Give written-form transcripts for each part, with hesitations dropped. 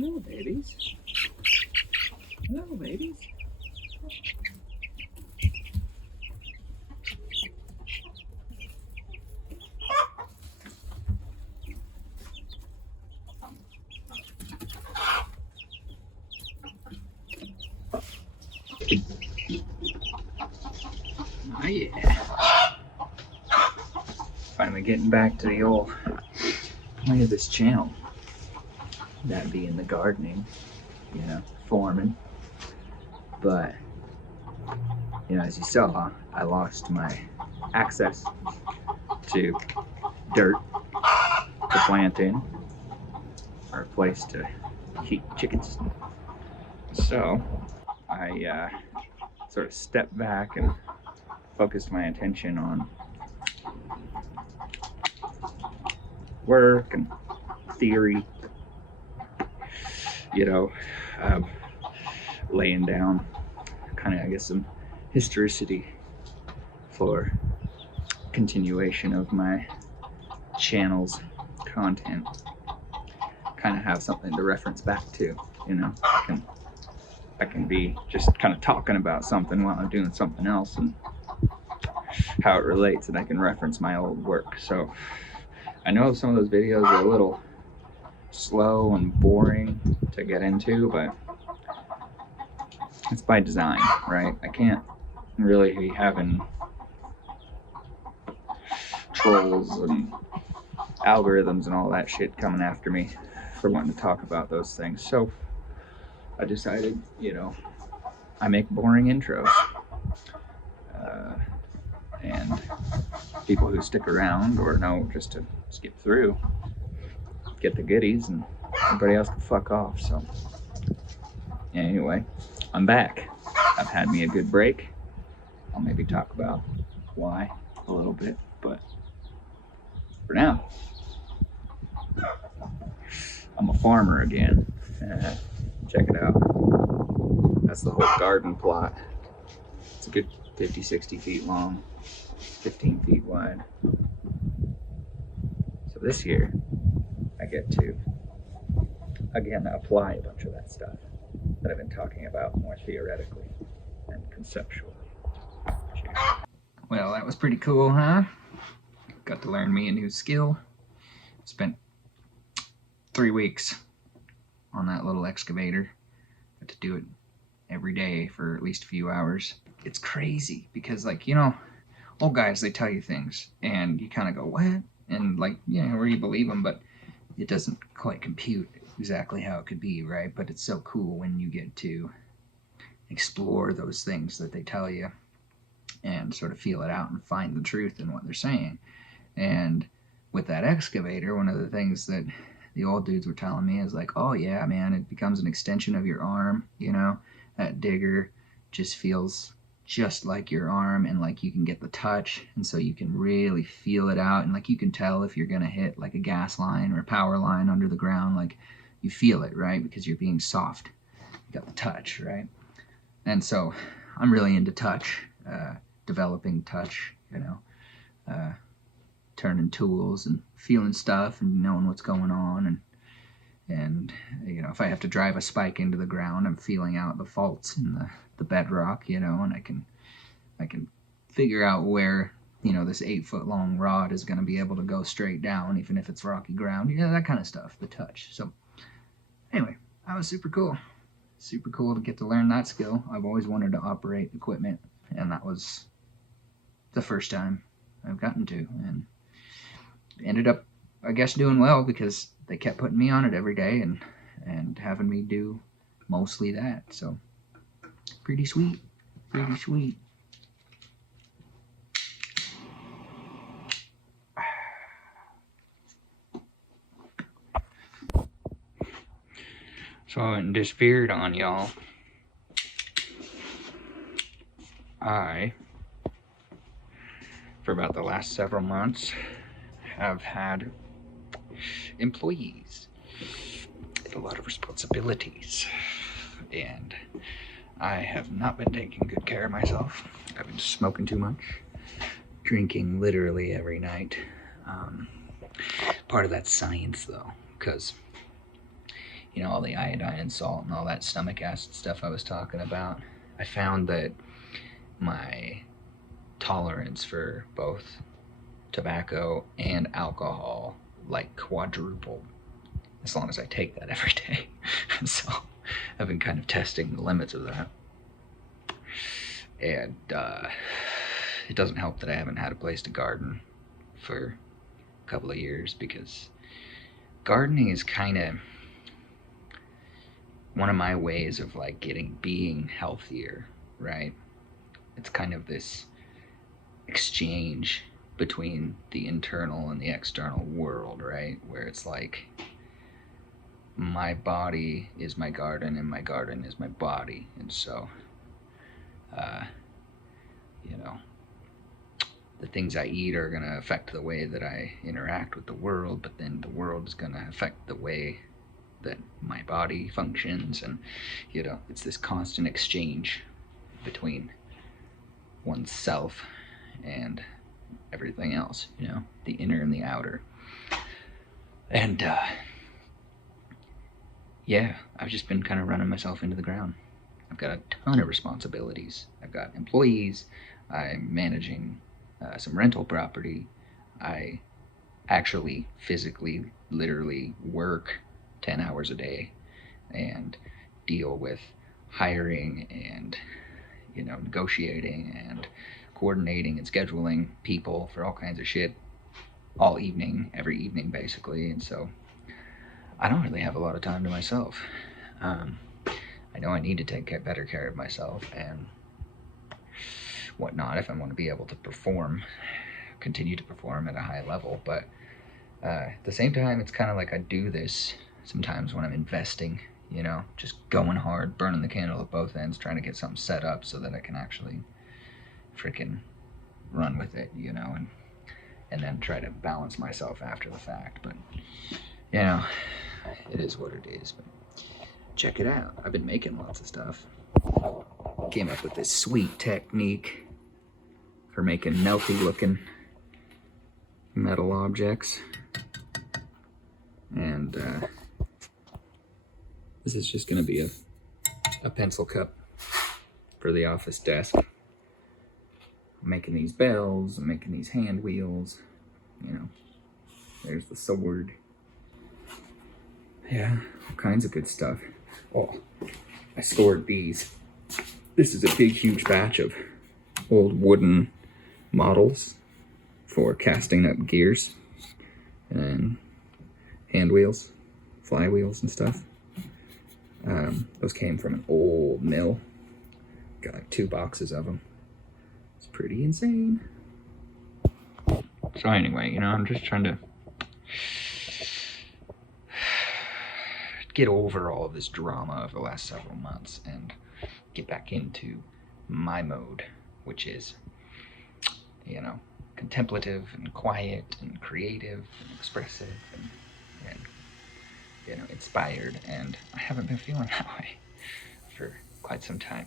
Hello, babies. Hello, babies. Oh, yeah. Finally getting back to the old way of this channel. That being the gardening, you know, forming. But, you know, as you saw, I lost my access to dirt to plant in, or a place to keep chickens. So I sort of stepped back and focused my attention on work and theory, you know, laying down kind of, I guess, some historicity for continuation of my channel's content. Kind of have something to reference back to, you know. I can be just kind of talking about something while I'm doing something else and how it relates, and I can reference my old work. So I know some of those videos are a little slow and boring to get into, but it's by design, right? I can't really be having trolls and algorithms and all that shit coming after me for wanting to talk about those things. So I decided, you know, I make boring intros. And people who stick around or know just to skip through get the goodies, and everybody else can fuck off. So anyway, I'm back. I've had me a good break. I'll maybe talk about why a little bit, but for now, I'm a farmer again. Check it out. That's the whole garden plot. It's a good 50, 60 feet long, 15 feet wide. So this year, I get to, again, apply a bunch of that stuff that I've been talking about more theoretically and conceptually. Well, that was pretty cool, huh? Got to learn me a new skill. Spent 3 weeks on that little excavator. Got to do it every day for at least a few hours. It's crazy because, like, you know, old guys, they tell you things and you kind of go, what? And, like, you know, where you believe them, but it doesn't quite compute exactly how it could be, right? But it's so cool when you get to explore those things that they tell you and sort of feel it out and find the truth in what they're saying. And with that excavator, one of the things that the old dudes were telling me is like, oh yeah, man, it becomes an extension of your arm, you know? That digger just feels just like your arm, and like you can get the touch, and so you can really feel it out, and like you can tell if you're gonna hit like a gas line or a power line under the ground, like you feel it, right? Because you're being soft. You got the touch, right? And so I'm really into touch, developing touch, you know, turning tools and feeling stuff and knowing what's going on. And And, you know, if I have to drive a spike into the ground, I'm feeling out the faults in the bedrock, you know, and I can figure out where, you know, this 8-foot long rod is going to be able to go straight down, even if it's rocky ground. You know, that kind of stuff, the touch. So anyway, that was super cool. Super cool to get to learn that skill. I've always wanted to operate equipment, and that was the first time I've gotten to, and ended up, I guess, doing well because they kept putting me on it every day and having me do mostly that. So pretty sweet, pretty sweet. So I went and disappeared on y'all. I, for about the last several months, have had employees, a lot of responsibilities, and I have not been taking good care of myself. I've been smoking too much, drinking literally every night. Part of that's science though, because you know, all the iodine and salt and all that stomach acid stuff I was talking about, I found that my tolerance for both tobacco and alcohol like quadrupled as long as I take that every day. So I've been kind of testing the limits of that. And it doesn't help that I haven't had a place to garden for a couple of years, because gardening is kind of one of my ways of like being healthier, right? It's kind of this exchange between the internal and the external world, right? Where it's like my body is my garden and my garden is my body. And so, you know, the things I eat are going to affect the way that I interact with the world, but then the world is going to affect the way that my body functions. And, you know, it's this constant exchange between oneself and everything else, you know, the inner and the outer. And, yeah, I've just been kind of running myself into the ground. I've got a ton of responsibilities. I've got employees. I'm managing some rental property. I actually physically, literally work 10 hours a day and deal with hiring and, you know, negotiating and coordinating and scheduling people for all kinds of shit all evening, every evening basically. And so I don't really have a lot of time to myself. I know I need to take better care of myself and whatnot if I want to be able to continue to perform at a high level. But at the same time, it's kind of like I do this sometimes when I'm investing, you know, just going hard, burning the candle at both ends, trying to get something set up so that I can actually freaking run with it, you know, and then try to balance myself after the fact. But, you know, it is what it is. But check it out. I've been making lots of stuff. Came up with this sweet technique for making melty looking metal objects. And this is just going to be a pencil cup for the office desk. I'm making these bells, I'm making these hand wheels, you know, there's the sword. Yeah, all kinds of good stuff. Oh, I stored these. This is a big, huge batch of old wooden models for casting up gears and hand wheels, flywheels and stuff. Those came from an old mill. Got like 2 boxes of them. It's pretty insane. So anyway, you know, I'm just trying to get over all of this drama of the last several months and get back into my mode, which is, you know, contemplative and quiet and creative and expressive and you know, inspired. And I haven't been feeling that way for quite some time.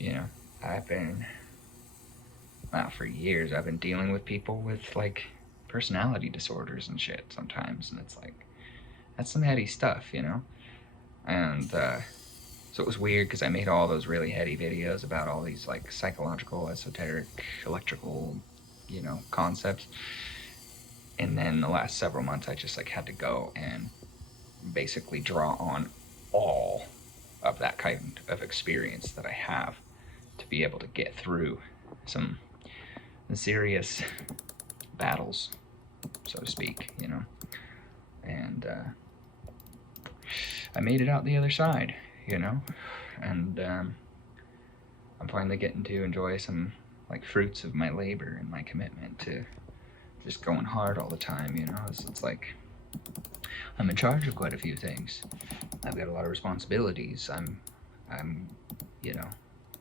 You know, for years I've been dealing with people with like personality disorders and shit sometimes, and it's like that's some heady stuff, you know? And so it was weird because I made all those really heady videos about all these like psychological, esoteric, electrical, you know, concepts. And then the last several months I just like had to go and basically draw on all of that kind of experience that I have to be able to get through some serious battles, so to speak, you know. And I made it out the other side, you know, and I'm finally getting to enjoy some like fruits of my labor and my commitment to just going hard all the time, you know. It's like I'm in charge of quite a few things. I've got a lot of responsibilities. I'm, you know,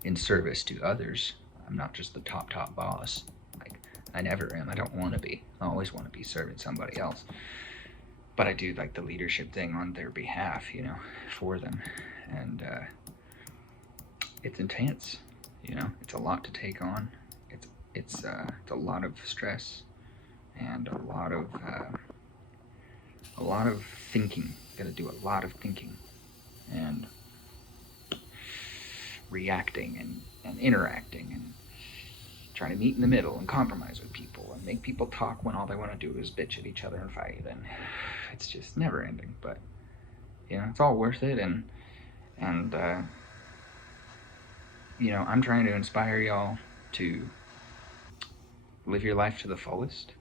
in service to others. I'm not just the top boss. Like, I never am. I don't want to be. I always want to be serving somebody else. But I do like the leadership thing on their behalf, you know, for them. And it's intense, you know. It's a lot to take on. It's a lot of stress and a lot of thinking. Got to do a lot of thinking and reacting and interacting and trying to meet in the middle and compromise with people and make people talk when all they want to do is bitch at each other and fight. And it's just never ending. But you know, it's all worth it. And you know, I'm trying to inspire y'all to live your life to the fullest.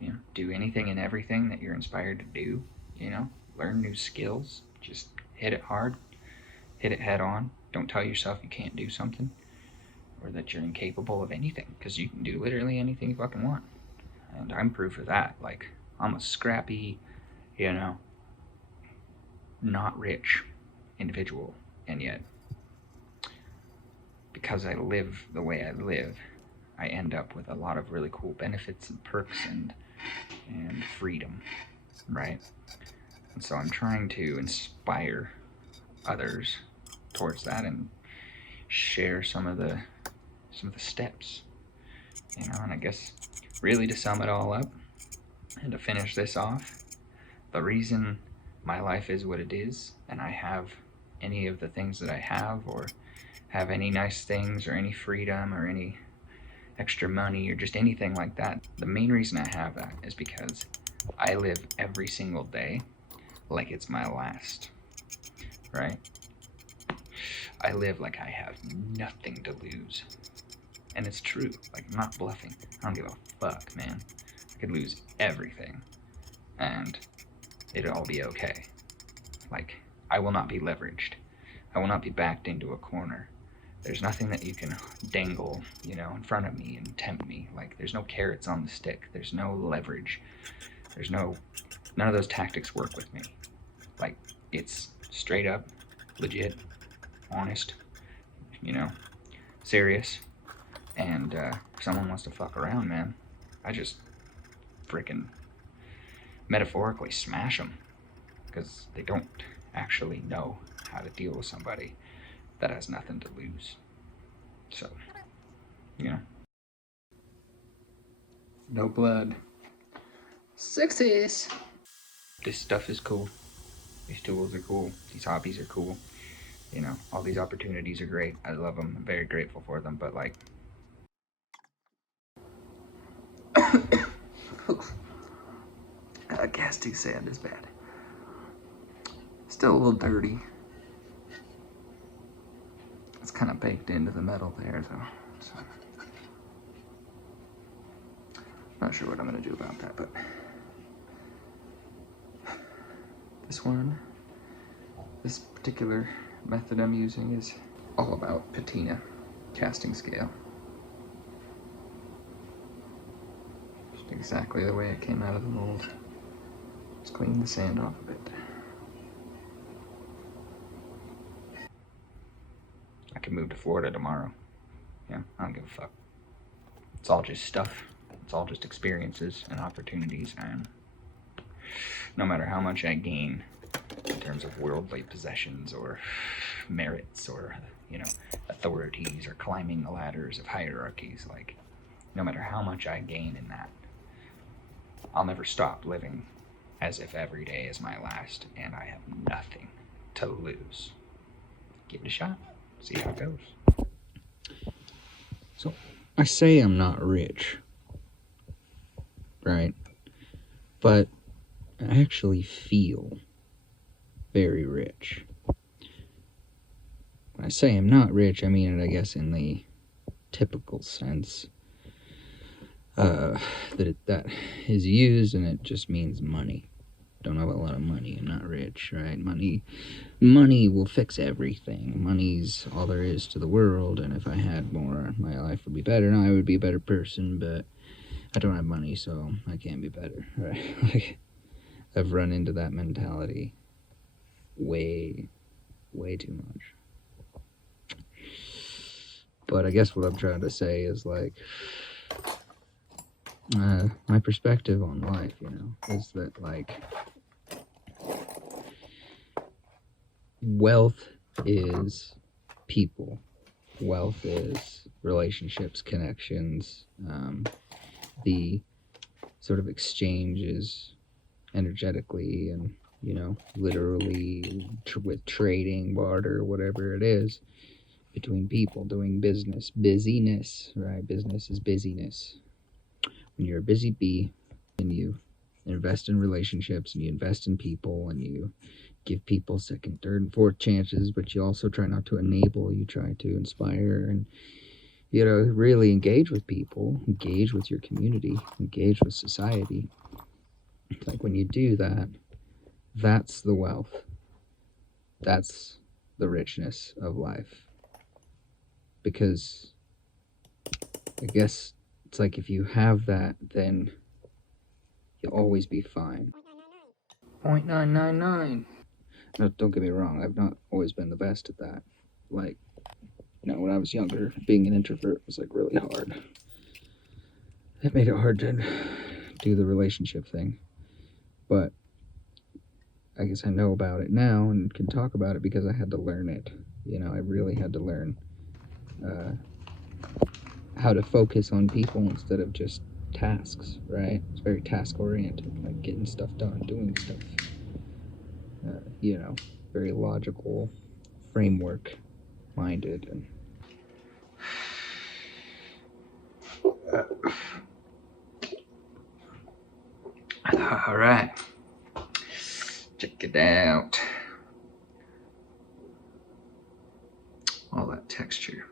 You know, do anything and everything that you're inspired to do. You know, learn new skills. Just hit it hard. Hit it head on. Don't tell yourself you can't do something or that you're incapable of anything, because you can do literally anything you fucking want. And I'm proof of that. Like, I'm a scrappy, you know, not rich individual, and yet because I live the way I live, I end up with a lot of really cool benefits and perks and freedom, right? And so I'm trying to inspire others towards that and share some of the steps, you know. And I guess really to sum it all up and to finish this off, the reason my life is what it is and I have any of the things that I have, or have any nice things or any freedom or any extra money or just anything like that, the main reason I have that is because I live every single day like it's my last, right? I live like I have nothing to lose. And it's true. Like, I'm not bluffing. I don't give a fuck, man. I could lose everything and it'll all be okay. Like, I will not be leveraged. I will not be backed into a corner. There's nothing that you can dangle, you know, in front of me and tempt me. Like, there's no carrots on the stick. There's no leverage. None of those tactics work with me. Like, it's straight up, legit, honest, you know, serious. And if someone wants to fuck around, man, I just freaking metaphorically smash them, because they don't actually know how to deal with somebody that has nothing to lose. So, you know. No blood. Success. This stuff is cool. These tools are cool. These hobbies are cool. You know, all these opportunities are great. I love them. I'm very grateful for them. But, like, casting sand is bad. Still a little dirty. It's kind of baked into the metal there, though. So, not sure what I'm gonna do about that, but this particular method I'm using is all about patina casting scale. Just exactly the way it came out of the mold. Just clean the sand off a bit. I can move to Florida tomorrow. Yeah, I don't give a fuck. It's all just stuff. It's all just experiences and opportunities, and no matter how much I gain in terms of worldly possessions or merits or, you know, authorities or climbing the ladders of hierarchies, like, no matter how much I gain in that, I'll never stop living as if every day is my last and I have nothing to lose. Give it a shot, see how it goes. So, I say I'm not rich, right? But I actually feel very rich. When I say I'm not rich, I mean it, I guess, in the typical sense that is used, and it just means money. Don't have a lot of money, I'm not rich, right? Money will fix everything. Money's all there is to the world, and if I had more, my life would be better, and I would be a better person, but I don't have money, so I can't be better, right? Like, I've run into that mentality way too much. But I guess what I'm trying to say is, like, my perspective on life, is that, like, wealth is people. Wealth is relationships, connections, the sort of exchanges energetically and, literally with trading, barter, whatever it is, between people doing business. Busyness, right? Business is busyness. When you're a busy bee and you invest in relationships and you invest in people and you give people second, third, and fourth chances, but you also try not to enable, you try to inspire and, really engage with people, engage with your community, engage with society. Like, when you do that, that's the wealth. That's the richness of life. Because I guess it's like if you have that, then you'll always be fine. 0.999. No, don't get me wrong, I've not always been the best at that. Like, when I was younger, being an introvert was, like, really hard. It made it hard to do the relationship thing. But I guess I know about it now and can talk about it because I had to learn it. I really had to learn how to focus on people instead of just tasks, right? It's very task oriented, like getting stuff done, doing stuff. Very logical, framework minded. And all right, check it out. All that texture.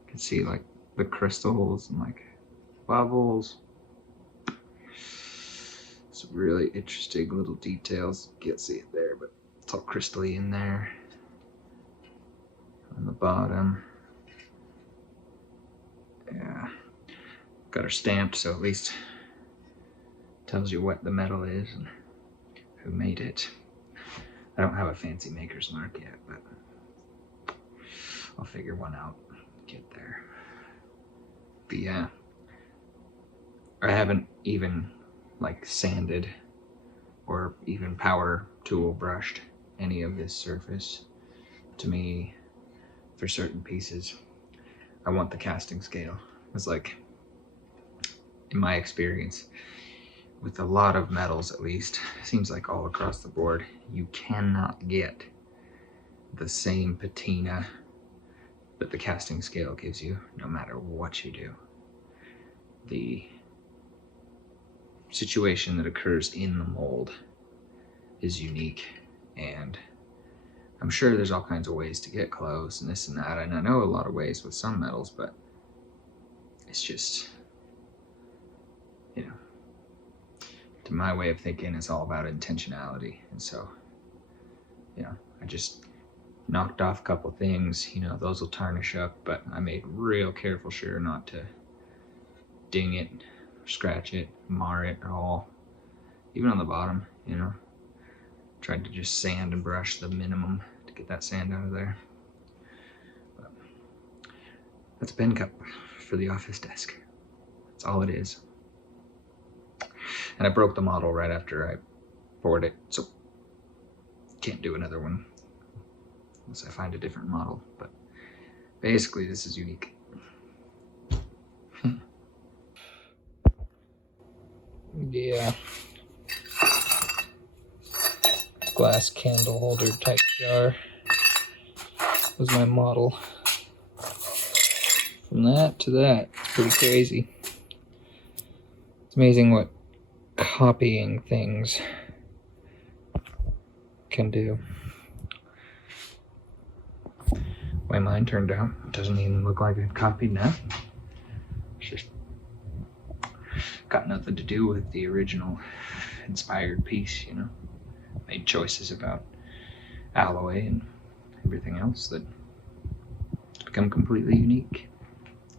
You can see, like, the crystals and, like, bubbles. Some really interesting little details. You can't see it there, but it's all crystally in there. On the bottom. Yeah. Got her stamped, so at least tells you what the metal is and who made it. I don't have a fancy maker's mark yet, but I'll figure one out. Get there. But yeah, I haven't even, like, sanded or even power tool brushed any of this surface. To me, for certain pieces, I want the casting scale. It's like, in my experience, with a lot of metals at least, seems like all across the board, you cannot get the same patina that the casting scale gives you, no matter what you do. The situation that occurs in the mold is unique, and I'm sure there's all kinds of ways to get close and this and that, and I know a lot of ways with some metals, but it's just, to my way of thinking, it's all about intentionality. And so, I just knocked off a couple things, those will tarnish up, but I made real careful sure not to ding it, scratch it, mar it at all. Even on the bottom, tried to just sand and brush the minimum to get that sand out of there. But that's a pen cup for the office desk. That's all it is. And I broke the model right after I poured it, so can't do another one unless I find a different model. But basically, this is unique. Yeah. Glass candle holder type jar was my model. From that to that, pretty crazy. It's amazing what copying things can do. The way mine turned out, it doesn't even look like I copied that. It's just got nothing to do with the original inspired piece, you know. Made choices about alloy and everything else that become completely unique.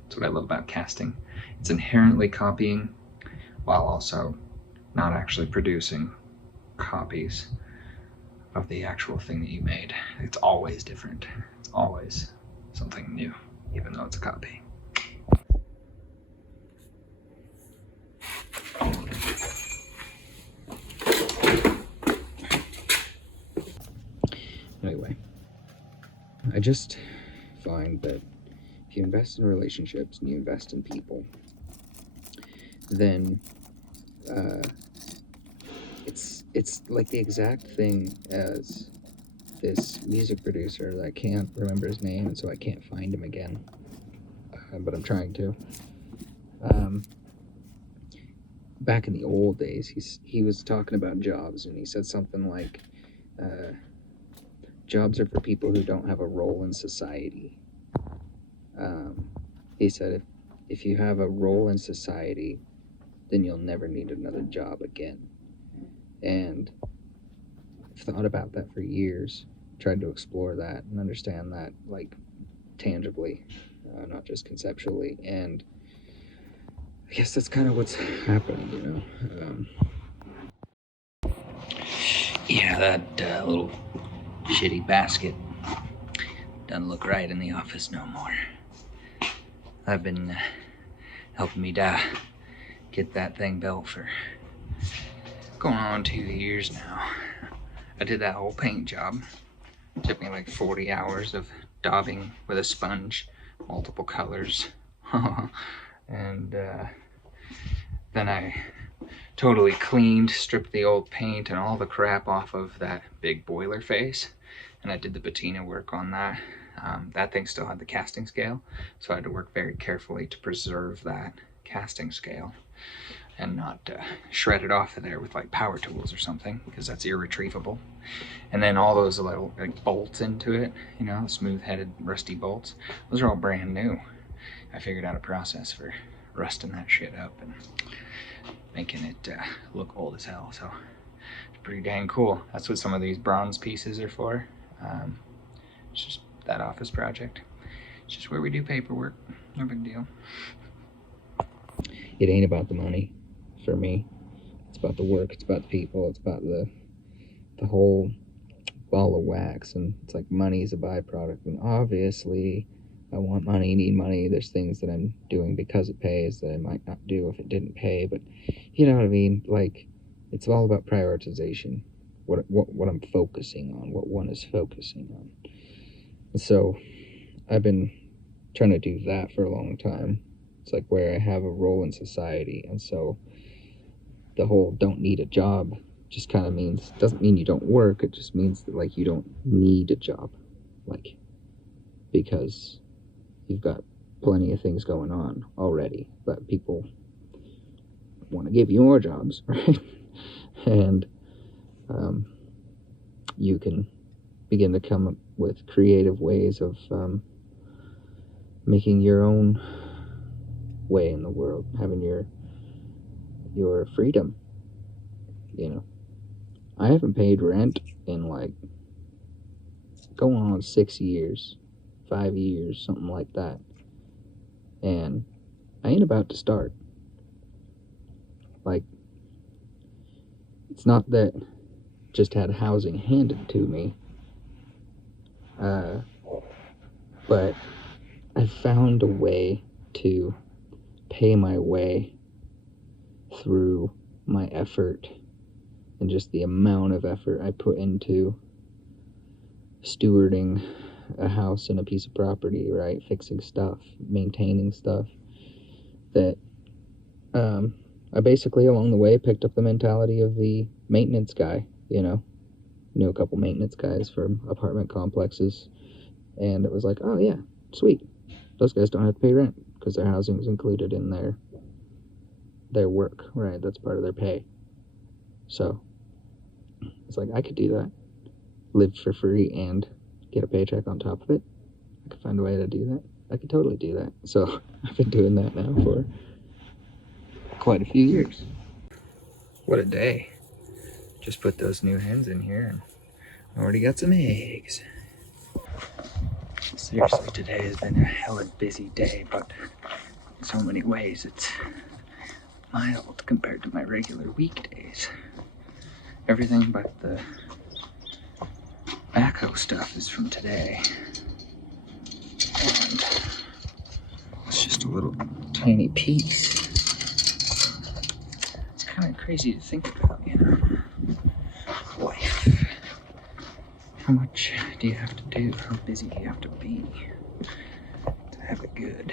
That's what I love about casting. It's inherently copying while also not actually producing copies of the actual thing that you made. It's always different. It's always something new, even though it's a copy. Anyway, I just find that if you invest in relationships and you invest in people, then it's like the exact thing as this music producer that I can't remember his name, and so I can't find him again, but I'm trying to. Back in the old days, he was talking about jobs, and he said something like, jobs are for people who don't have a role in society. He said if you have a role in society, then you'll never need another job again. And I've thought about that for years, tried to explore that and understand that, like, tangibly, not just conceptually. And I guess that's kind of what's happening, you know. Yeah, that little shitty basket doesn't look right in the office no more. I've been helping me get that thing built for going on 2 years now. I did that whole paint job. It took me like 40 hours of daubing with a sponge, multiple colors. And then I totally cleaned, stripped the old paint and all the crap off of that big boiler face. And I did the patina work on that. That thing still had the casting scale, so I had to work very carefully to preserve that casting scale and not shred it off of there with like power tools or something, because that's irretrievable. And then all those little like bolts into it, you know, smooth-headed rusty bolts, those are all brand new. I figured out a process for rusting that shit up and making it look old as hell, so it's pretty dang cool. That's what some of these bronze pieces are for. It's just that office project. It's just where we do paperwork. No big deal. It ain't about the money for me. It's about the work, it's about the people, it's about the whole ball of wax. And it's like money is a byproduct, and obviously I want money, need money. There's things that I'm doing because it pays that I might not do if it didn't pay, but you know what I mean? Like, it's all about prioritization. What I'm focusing on, what one is focusing on. And so I've been trying to do that for a long time. It's like where I have a role in society, and so the whole don't need a job just kind of means, doesn't mean you don't work, it just means that, like, you don't need a job, like, because you've got plenty of things going on already, but people want to give you more jobs, right? And you can begin to come up with creative ways of making your own way in the world, having your freedom, you know. I haven't paid rent in like going on 6 years, 5 years, something like that, and I ain't about to start. Like, it's not that just had housing handed to me, but I found a way to pay my way through my effort and just the amount of effort I put into stewarding a house and a piece of property, right? Fixing stuff, maintaining stuff, that I basically, along the way, picked up the mentality of the maintenance guy, you know. Knew a couple maintenance guys from apartment complexes, and it was like, oh yeah, sweet. Those guys don't have to pay rent because their housing is included in their work, right? That's part of their pay. So it's like, I could do that, live for free and get a paycheck on top of it. I could find a way to do that. I could totally do that. So I've been doing that now for quite a few years. What a day. Just put those new hens in here and already got some eggs. Seriously, today has been a hella busy day, but in so many ways it's mild compared to my regular weekdays. Everything but the backhoe stuff is from today. And it's just a little tiny piece. It's kind of crazy to think about, you know. Life. How much do you have to do? How busy do you have to be to have it good?